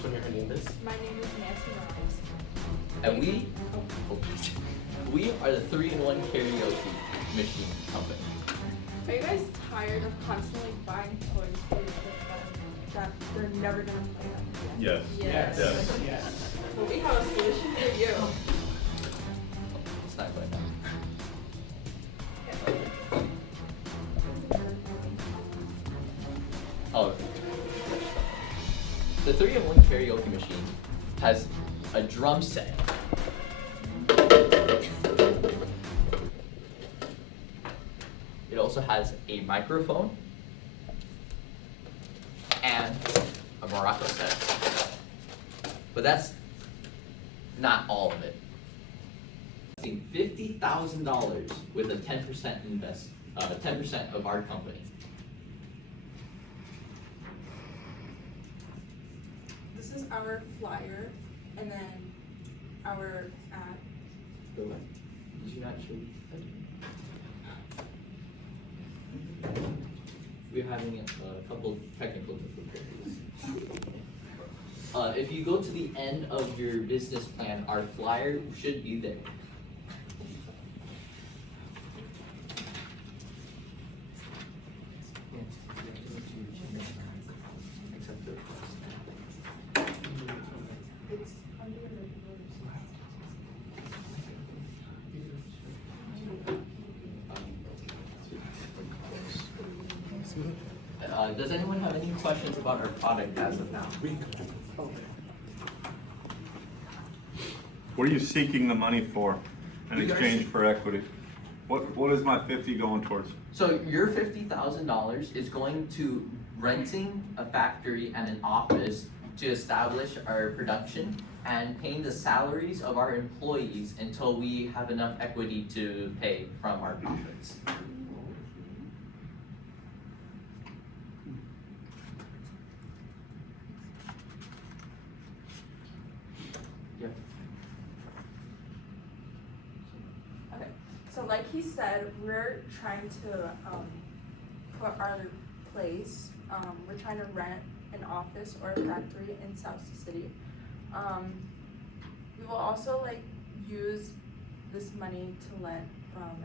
which one your name is? My name is Nancy Morales. And we are the 3-in-1 karaoke machine company. Are you guys tired of constantly buying toys for your kids that they're never gonna play them again? Yes. Yes. Well, we have a solution for you. It's not going down. Oh. The 3-in-1 karaoke machine has a drum set. It also has a microphone and a maraca set. But that's not all of it. $50,000 with a 10% invest, 10% of our company. This is our flyer, and then our ad. Go ahead. Did you not show me? We're having a couple technical difficulties. If you go to the end of your business plan, our flyer should be there. Accept the request. It's under the Does anyone have any questions about our product as of now? What are you seeking the money for in You guys- exchange for equity? What is my 50 going towards? So your $50,000 is going to renting a factory and an office to establish our production and paying the salaries of our employees until we have enough equity to pay from our profits. Yep. Okay, so like he said, we're trying to put our place, we're trying to rent an office or a factory in Ssc City. We will also like use this money to lend from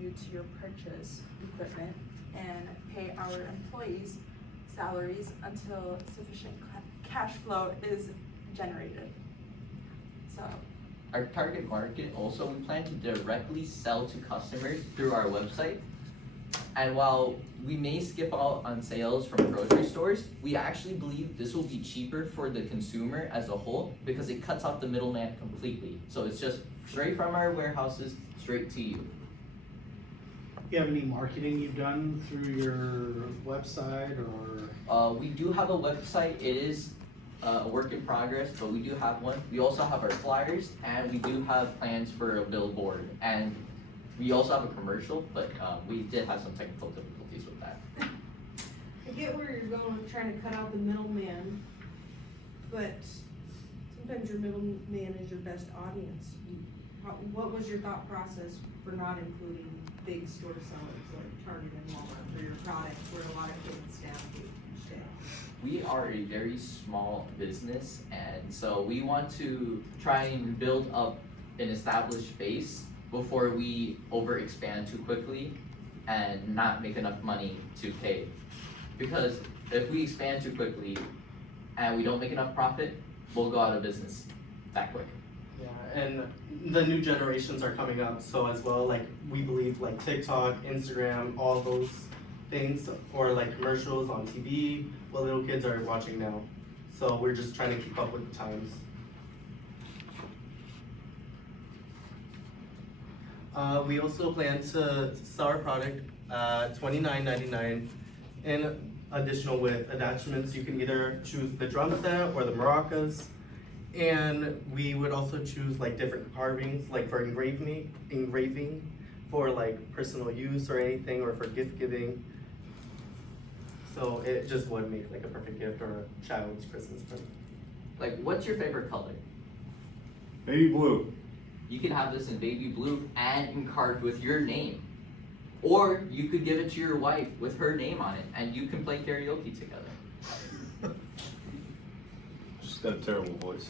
you to your purchase equipment and pay our employees salaries until sufficient cash flow is generated. So Our target market also, we plan to directly sell to customers through our website. And while we may skip out on sales from grocery stores, we actually believe this will be cheaper for the consumer as a whole because it cuts out the middleman completely. So it's just straight from our warehouses, straight to you. You have any marketing you've done through your website or? We do have a website. It is a work in progress, but we do have one. We also have our flyers, and we do have plans for a billboard, and we also have a commercial, but we did have some technical difficulties with that. I get where you're going with trying to cut out the middleman, but sometimes your middleman is your best audience. What was your thought process for not including big store sellers like Target and Walmart for your product where a lot of kids staff each day? We are a very small business, and so we want to try and build up an established base before we overexpand too quickly and not make enough money to pay. Because if we expand too quickly and we don't make enough profit, we'll go out of business that quick. Yeah, and the new generations are coming up, so as well, like, we believe like TikTok, Instagram, all those things, or like commercials on TV, what little kids are watching now. So we're just trying to keep up with the times. We also plan to sell our product $29.99 in additional with attachments. You can either choose the drum set or the maracas. And we would also choose like different carvings, like for engraving for like personal use or anything, or for gift giving. So it just would make like a perfect gift or a child's Christmas present. Like, what's your favorite color? Baby blue. You can have this in baby blue and carved with your name. Or you could give it to your wife with her name on it, and you can play karaoke together. got a terrible voice.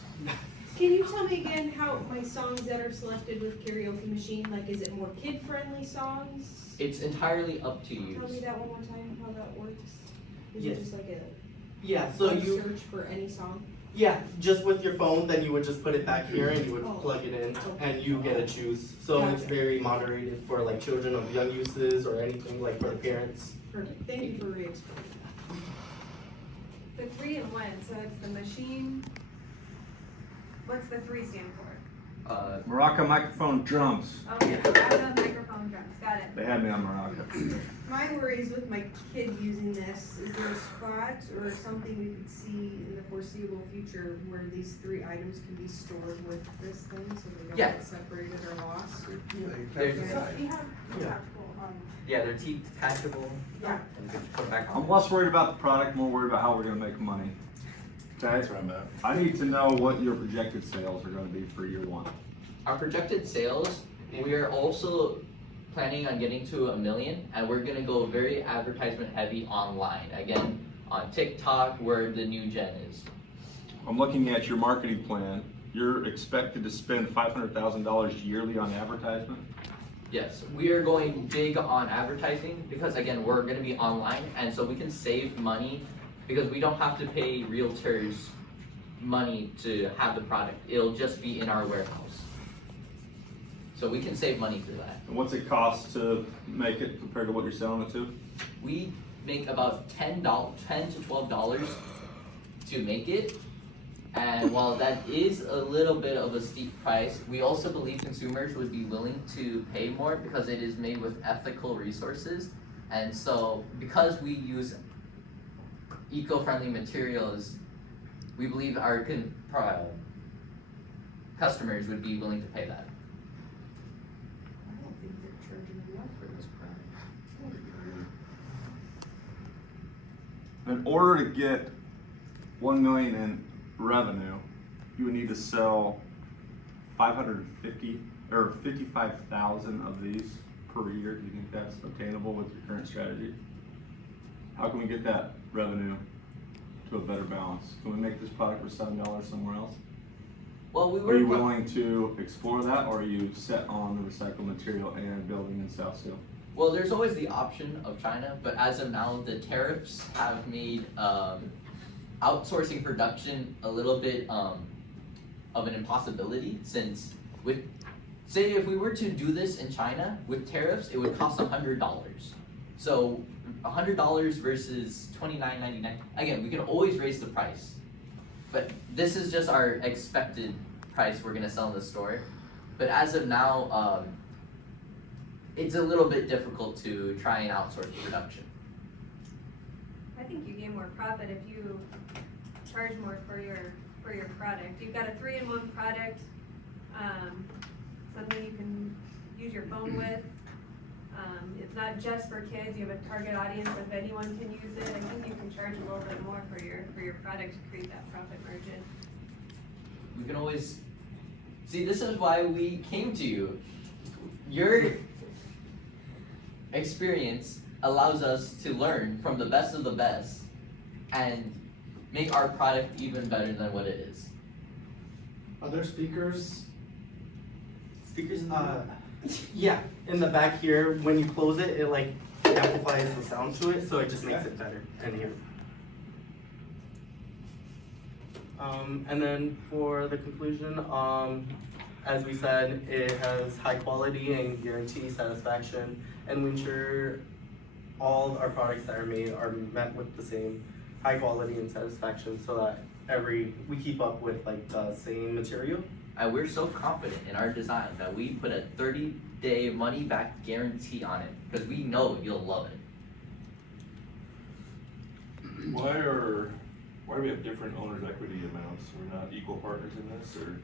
Can you tell me again how my songs that are selected with karaoke machine, like is it more kid-friendly songs? It's entirely up to you. Tell me that one more time, how that works? Is Yes. it just like a Yeah, so web you, search for any song? yeah, just with your phone, then you would just put it back here and you would Oh. plug it in and you get to choose. So it's Gotcha. very moderated for like children of young uses or anything like for the parents. Perfect, thank you for re-explaining. The 3 and 1, so it's the machine. What's the 3 stand for? Maraca microphone drums. Okay, audio, microphone, drums, got it. They had me on Maraca. My worries with my kid using this, is there a spot or something we could see in the foreseeable future where these 3 items can be stored with this thing so they don't Yeah. get separated or lost? There's- We have Yeah. detachable, Yeah, they're detachable. Yeah. And you can put it back I'm on. less worried about the product, more worried about how we're gonna make money. Okay? where I'm at. I need to know what your projected sales are gonna be for year 1. Our projected sales, we are also planning on getting to 1 million, and we're gonna go very advertisement heavy online. Again, on TikTok, where the new gen is. I'm looking at your marketing plan. You're expected to spend $500,000 yearly on advertisement? Yes, we are going big on advertising because again, we're gonna be online, and so we can save money because we don't have to pay realtors money to have the product. It'll just be in our warehouse. So we can save money through that. And what's it cost to make it compared to what you're selling it to? We make about $10 to $12 to make it. And while that is a little bit of a steep price, we also believe consumers would be willing to pay more because it is made with ethical resources. And so because we use eco-friendly materials, we believe our customers would be willing to pay that. I don't think they're charging enough for this product. In order to get 1 million in revenue, you would need to sell 550 or 55,000 of these per year. Do you think that's obtainable with your current strategy? How can we get that revenue to a better balance? Can we make this product for $7 somewhere else? Well, we Are you were, willing to explore that, or are you set on the recycled material and building in South Seal? well, there's always the option of China, but as of now, the tariffs have made outsourcing production a little bit of an impossibility, since with, say if we were to do this in China, with tariffs, it would cost $100. So $100 versus $29.99, again, we can always raise the price. But this is just our expected price we're gonna sell in the store. But as of now, it's a little bit difficult to try and outsource production. I think you gain more profit if you charge more for your product. You've got a 3-in-1 product, something you can use your phone with. It's not just for kids, you have a target audience, if anyone can use it. I think you can charge a little bit more for your product to create that profit margin. We can always, see, this is why we came to you. Your experience allows us to learn from the best of the best and make our product even better than what it is. Are there speakers? Speakers, yeah, in the back here, when you close it, it like amplifies the sound to it, so it just makes it better in here. And then for the conclusion, as we said, it has high quality and guarantee satisfaction, and we ensure all our products that are made are met with the same high quality and satisfaction, so that we keep up with like the same material. And we're so confident in our design that we put a 30-day money-back guarantee on it because we know you'll love it. Why do we have different owner's equity amounts? We're not equal partners in this, or?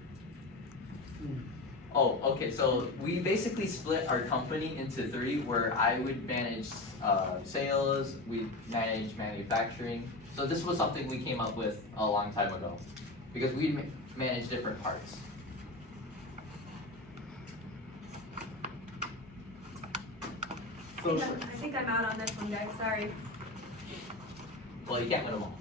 Oh, okay, so we basically split our company into 3 where I would manage sales, we manage manufacturing. So this was something we came up with a long time ago because we manage different parts. I think I'm out on this one, guys, sorry. Well, you can't win them all.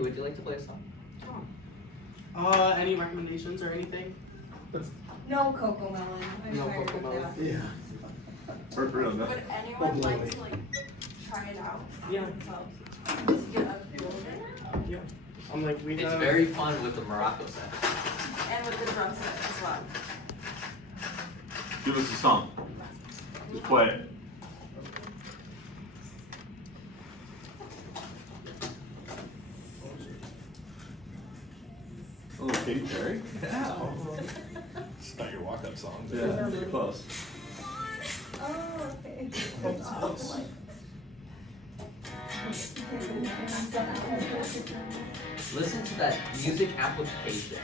Melanie, would you like to play a song? Any recommendations or anything? No Coco Melon, I'm No tired Coco of Melon. that. Yeah. For real, no. Would anyone like to like try it out? Yeah. themselves? To get a feel of it? Yeah. I'm like, we It's have. very fun with the Morocco set. And with the drum set as well. Give us a song. Just play it. Oh, Katy Perry? Yeah. It's not your walk-up song. but- Yeah, close. Oh, okay. Listen to that music amplification.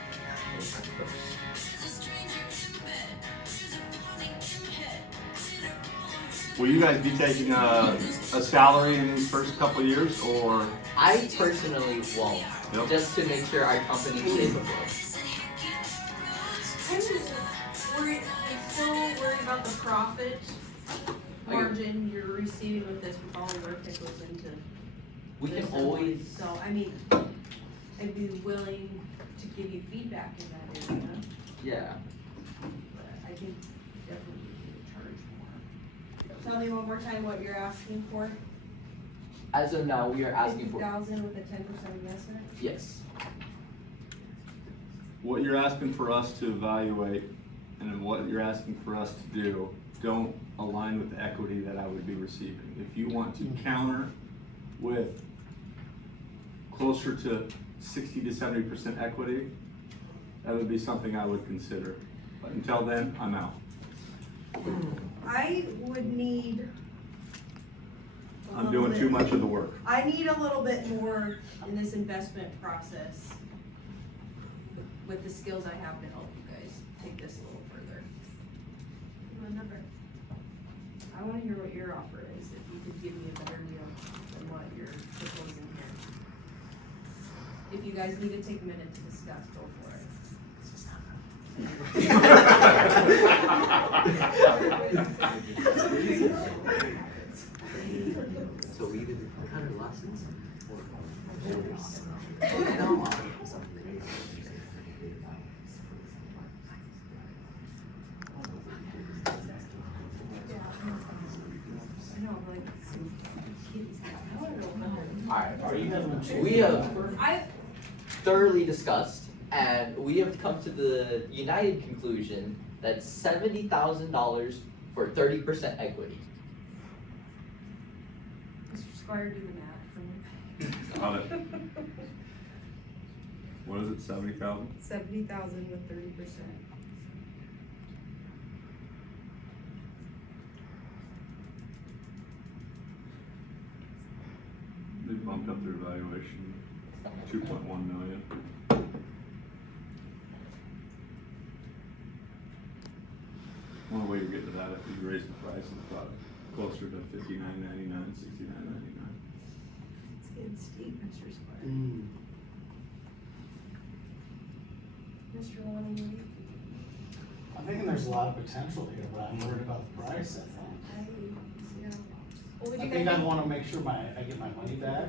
Will you guys be taking a salary in these first couple of years, or? I personally won't, Yep. just to make sure our company stays afloat. I'm worried, I'm still worried about the profit margin you're receiving with this, with all the work that goes into We this can and always, So, I mean, I'd be willing to give you feedback in that area, yeah. but I think definitely we need to charge more. Tell me one more time what you're asking for. As of now, we are asking for, 50,000 with a 10% investment? yes. What you're asking for us to evaluate and what you're asking for us to do don't align with the equity that I would be receiving. If you want to counter with closer to 60 to 70% equity, that would be something I would consider. But until then, I'm out. I would need. a I'm little doing bit- too much of the work. I need a little bit more in this investment process with the skills I have to help you guys take this a little further. Remember, I wanna hear what your offer is, if you could give me a better deal than what you're proposing here. If you guys need to take a minute to discuss, go for it. So we either cut our losses or I know, I'm like, I wanna know. Alright, Are you having a change? we have I, thoroughly discussed, and we have come to the united conclusion that $70,000 for 30% equity. Mr. Squire, do the math for me. Got it. What is it, 70,000? 70,000 with 30%. They bumped up their valuation, 2.1 million. One way to get to that, if you raise the price, it's about closer to $59.99, $69.99. It's getting steep, Mr. Squire. Mm. Mr. Lonnie, what do you I'm thinking there's a lot of potential here, but I'm worried about the price, I think. well, would I you think guys, I'd wanna make sure I get my money back.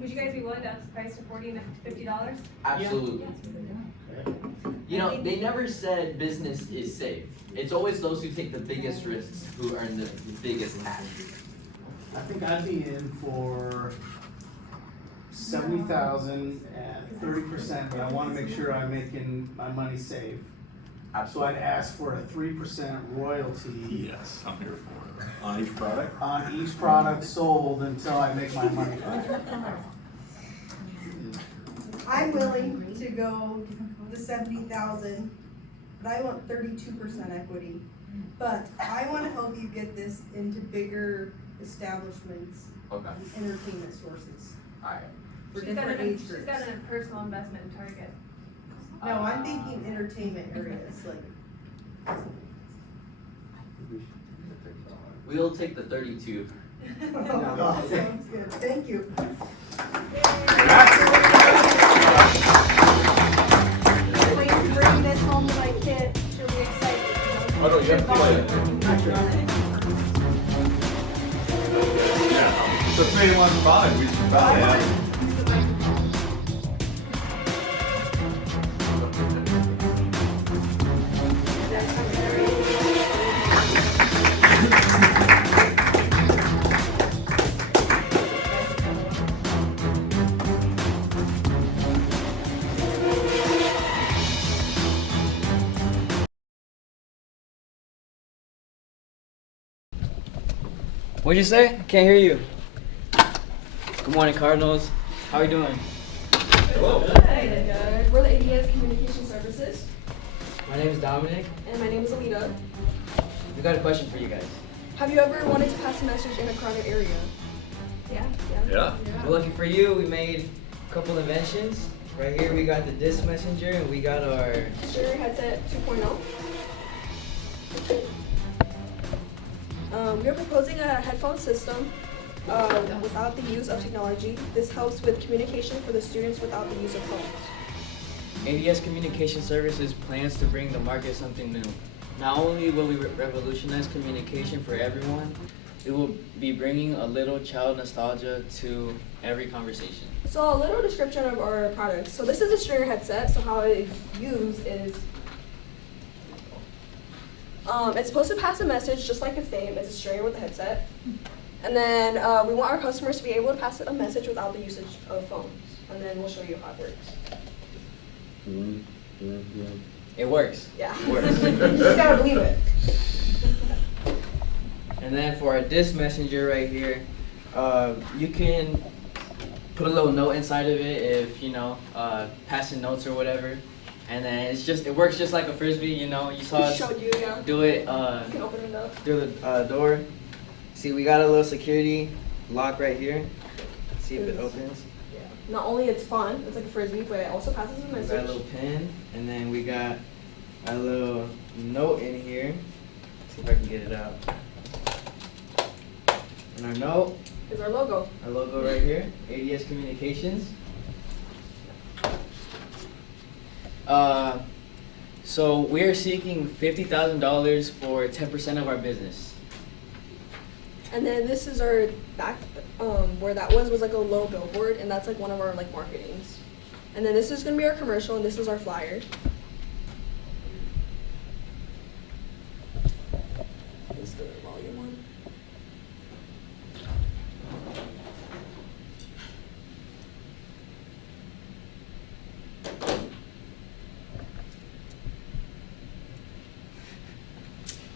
would you guys be willing to up the price to $40 to $50? Absolutely. Okay. You know, they never said business is safe. It's always those who take the biggest risks who earn the biggest cash. I think I'd be in for 70,000 at 30%, but I wanna make sure I'm making my money safe. So I'd ask for a 3% royalty Yes, I'm here for it. On each product? on each product sold until I make my money back. I'm willing to go the 70,000, but I want 32% equity. But I wanna help you get this into bigger establishments, Okay, entertainment sources alright. for She's got different an- age She's groups. got a personal investment in Target. No, I'm thinking entertainment areas, like. We'll take the 32. Oh, sounds good, thank you. Can't wait to bring this home to my kid, she'll be excited. Oh, no, you have to play it. Yeah. So 3 in 1 product, we should probably have. What'd you say? I can't hear you. Good morning, Cardinals. How are you doing? Good. We're the ADS Communication Services, My name is Dominic. and my name is Alita. We got a question for you guys. Have you ever wanted to pass a message in a crowded area? Yeah. Yeah. Well, lucky for you, we made a couple inventions. Right here, we got the disc messenger, and we got our. Shure Headset 2.0. We are proposing a headphone system without the use of technology. This helps with communication for the students without the use of phones. ADS Communication Services plans to bring to market something new. Not only will we revolutionize communication for everyone, we will be bringing a little child nostalgia to every conversation. So a little description of our products. So this is a stringer headset. So how it's used is it's supposed to pass a message just like its name. It's a stringer with a headset. And then we want our customers to be able to pass a message without the usage of phones. And then we'll show you how it works. It works. Yeah. It works. You just gotta believe it. And then for our disc messenger right here, you can put a little note inside of it if, you know, passing notes or whatever. And then it works just like a Frisbee, you know. You saw us Showed you, yeah. do it You can open it up. through the door. See, we got a little security lock right here. See if it opens. Yeah. Not only it's fun, it's like a Frisbee, but it also passes a We got a message. little pen, and then we got a little note in here. See if I can get it out. And our note, Is our logo. our logo right here, ADS Communications. So we're seeking $50,000 for 10% of our business. And then this is our back, where that was like a low billboard, and that's like one of our like marketings. And then this is gonna be our commercial, and this is our flyer. This is the volume one.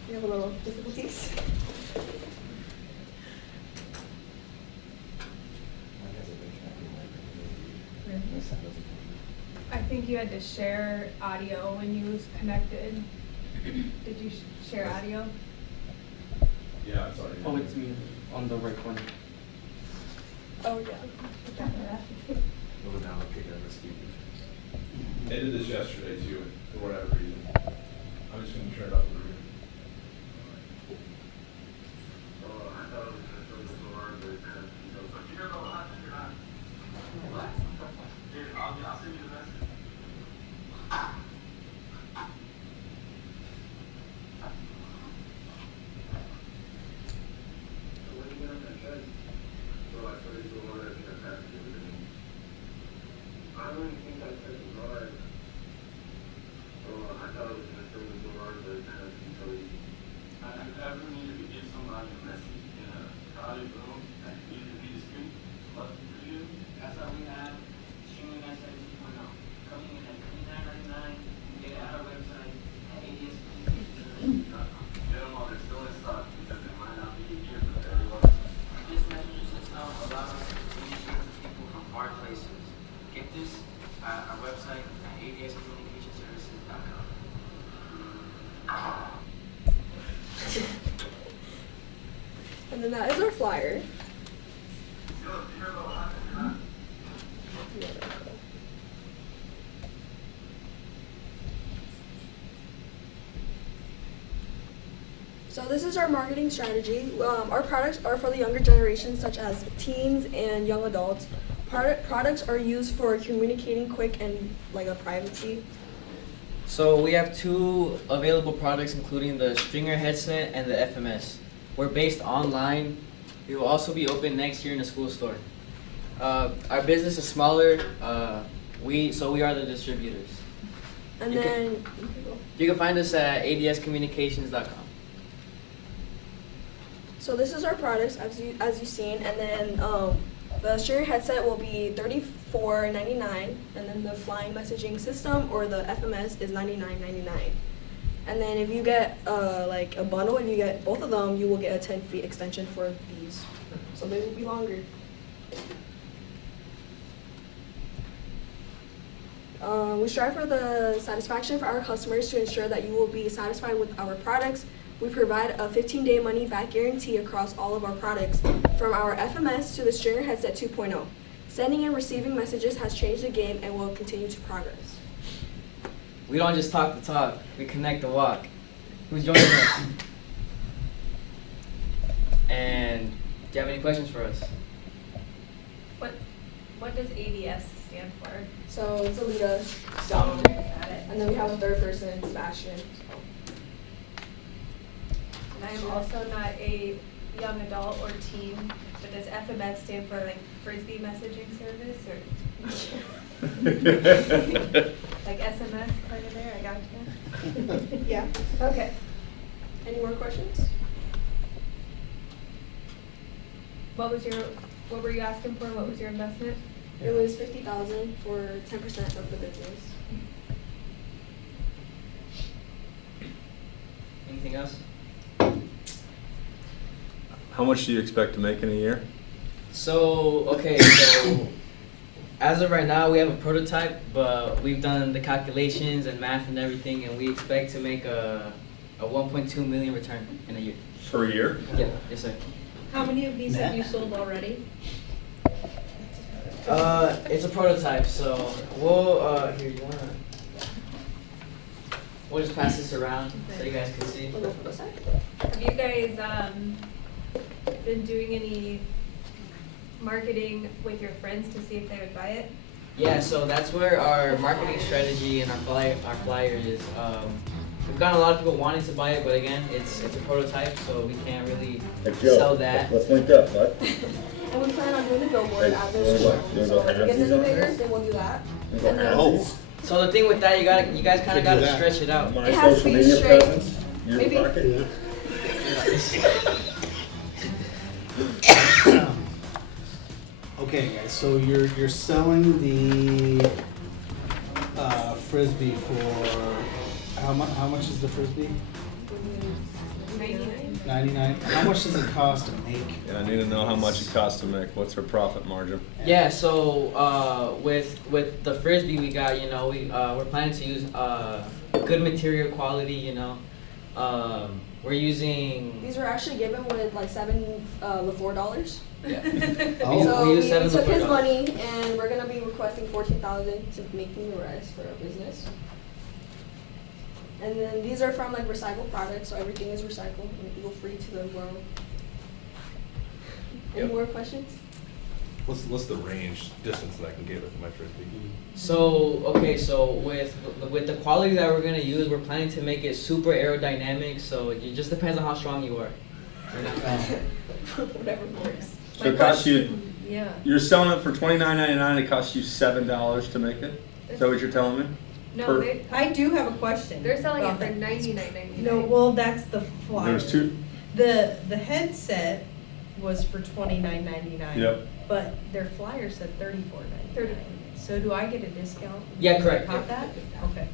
We have a little difficulties. I think you had to share audio when you was connected. Did you share audio? Yeah, it's already. Oh, it's me on the right corner. Oh, yeah. They did this yesterday too, for whatever reason. I'm just gonna turn it up a little bit. And then that is our flyer. So this is our marketing strategy. Our products are for the younger generation, such as teens and young adults. Products are used for communicating quick and like a privacy. So we have two available products, including the Stringer headset and the FMS. We're based online. We will also be open next year in a school store. Our business is smaller. We are the distributors. And You then You can find us at adscommunications.com. so this is our products as you've seen, and then the Stringer headset will be $34.99, and then the flying messaging system or the FMS is $99.99. And then if you get like a bundle, if you get both of them, you will get a 10 feet extension for these. So they will be longer. We strive for the satisfaction for our customers to ensure that you will be satisfied with our products. We provide a 15-day money-back guarantee across all of our products, from our FMS to the Stringer Headset 2.0. Sending and receiving messages has changed the game and will continue to progress. We don't just talk the talk, we connect the walk. Who's joining us? And do you have any questions for us? What does ADS stand for? So it's Alita, Got it. and then we have a third person, Sebastian. And I'm also not a young adult or teen, but does FMS stand for like Frisbee messaging service or like SMS part of there? I got you. Yeah. Okay. Any more questions? What were you asking for? What was your investment? It was $50,000 for 10% of the business. Anything else? How much do you expect to make in a year? So, okay, so as of right now, we have a prototype, but we've done the calculations and math and everything, and we expect to make a 1.2 million return in a year. Per year? Yeah, yes, sir. How many of these have you sold already? It's a prototype, so we'll, here, you wanna, we'll just pass this around so you guys can see. We'll go for the side. Have you guys been doing any marketing with your friends to see if they would buy it? Yeah, so that's where our marketing strategy and our flyer is. We've gotten a lot of people wanting to buy it, but again, it's a prototype, so we can't really sell that. Let's link up, bud. And we plan on doing the billboard Hey, after you wanna school. go- you wanna So go if it gets halvesies any on bigger, there? then we'll do that. You go And then- halvesies? So the thing with that, you guys kind of got to stretch it out. My It has to social be media straight. presence, your Maybe- pocket? Okay, guys, so you're selling the Frisbee for, how much is the Frisbee? 99. 99? How much does it cost to make? Yeah, I need to know how much it costs to make. What's her profit margin? Yeah, so with the Frisbee we got, we're planning to use good material quality, we're using. These were actually given with like $7 $4. Yeah. Oh. So we we use $7 took his $4. money and we're gonna be requesting $14,000 to making the rest for our business. And then these are from like recycled products, so everything is recycled and equal free to the world. Any Yep. more questions? What's the range distance that I can get with my Frisbee? So okay, so with the quality that we're gonna use, we're planning to make it super aerodynamic. So it just depends on how strong you are. Whatever works. So it costs you, Yeah. you're selling it for $29.99, it costs you $7 to make it? Is that what you're telling me? No, Per- I do have a question. they're selling it about for that. $99.99. No, well, that's the flyer. There's two, The headset was for $29.99. Yep. But their flyer said $34.99. So do I get a discount? Yeah, if I correct. Caught that? Okay.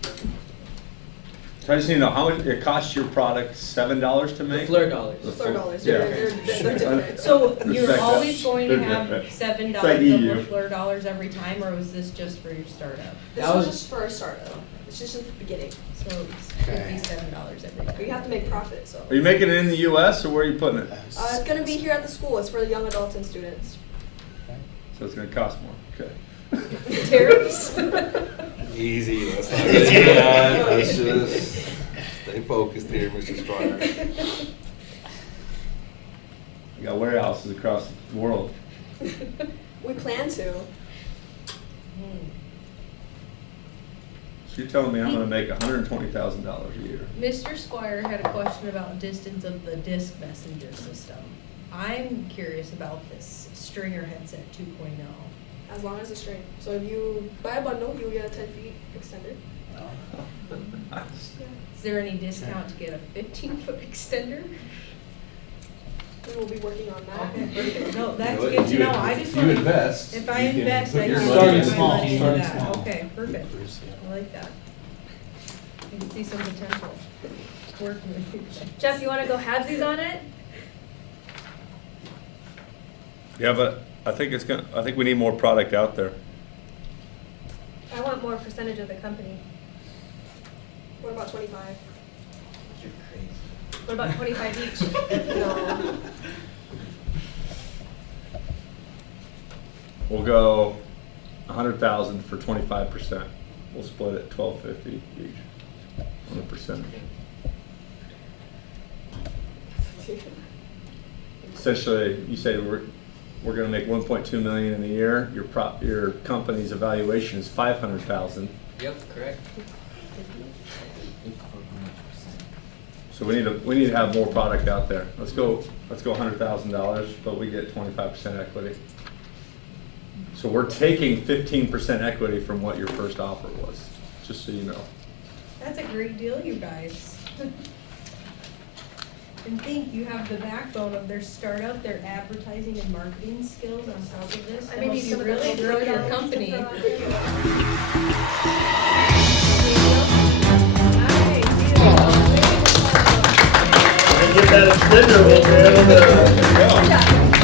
so I just need to know, how much, it costs your product $7 to The make? Fleur dollars. The $4. Yeah. They're different. So you're Respect that. always going to have $7 It's like EU. of Fleur dollars every time, or was this just for your startup? This That was was- just for a startup. It's just at the beginning. So it's gonna be $7 every time. But you have to make profit, so. Are you making it in the US or where are you putting it? It's gonna be here at the school. It's for the young adults and students. So it's gonna cost more, okay. Tariffs? Easy, let's not get into that. Let's just stay focused here, Mr. Stryer. We got warehouses across the world. We plan to. So you're telling me I'm gonna make $120,000 a year? Mr. Squire had a question about distance of the disc messenger system. I'm curious about this Stringer headset 2.0. As long as it's string. So if you buy a bundle, you will get a 10 feet extender. Is there any discount to get a 15-foot extender? We will be working on Okay, that. perfect. No, that's You- good to know. I just you want invest, if I you can invest, put I your can money put Starting my small, money into starting that. small. Okay, perfect. I like that. I can see some potential. working with you. Jeff, you wanna go halvesies on it? Yeah, but I think we need more product out there. I want more percentage of the company. What about 25? You're crazy. What about 25 each? No. We'll go 100,000 for 25%. We'll split it 1250 each on the percentage. Essentially, you say we're gonna make 1.2 million in a year. Your company's evaluation is 500,000. Yep, correct. So we need to have more product out there. Let's go $100,000, but we get 25% equity. So we're taking 15% equity from what your first offer was, just so you know. That's a great deal, you guys. And think you have the backbone of their startup, their advertising and marketing skills on top of this. I may be Helps some you of the really grow your company. company. Alright, Get that extender over there. deal.